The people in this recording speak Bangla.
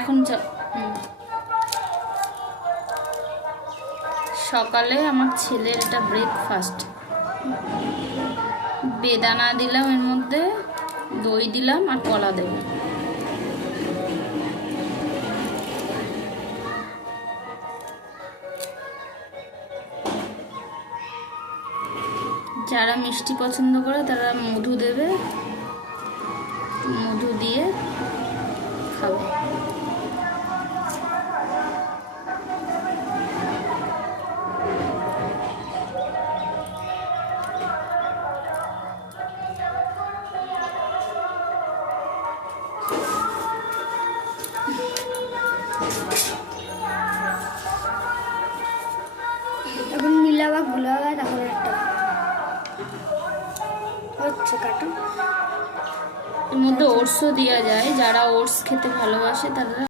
এখন সকালে আমার ছেলের এটা ব্রেকফাস্ট। বেদানা দিলাম, এর মধ্যে দই দিলাম আর কলা দেব। যারা মিষ্টি পছন্দ করে তারা মধু দেবে, মধু দিয়ে খাবে। এখন নীলাবা গুলাবা তারপরে একটা হচ্ছে কাটুন। এর মধ্যে ওটসও দেওয়া যায়, যারা ওটস খেতে ভালোবাসে তারা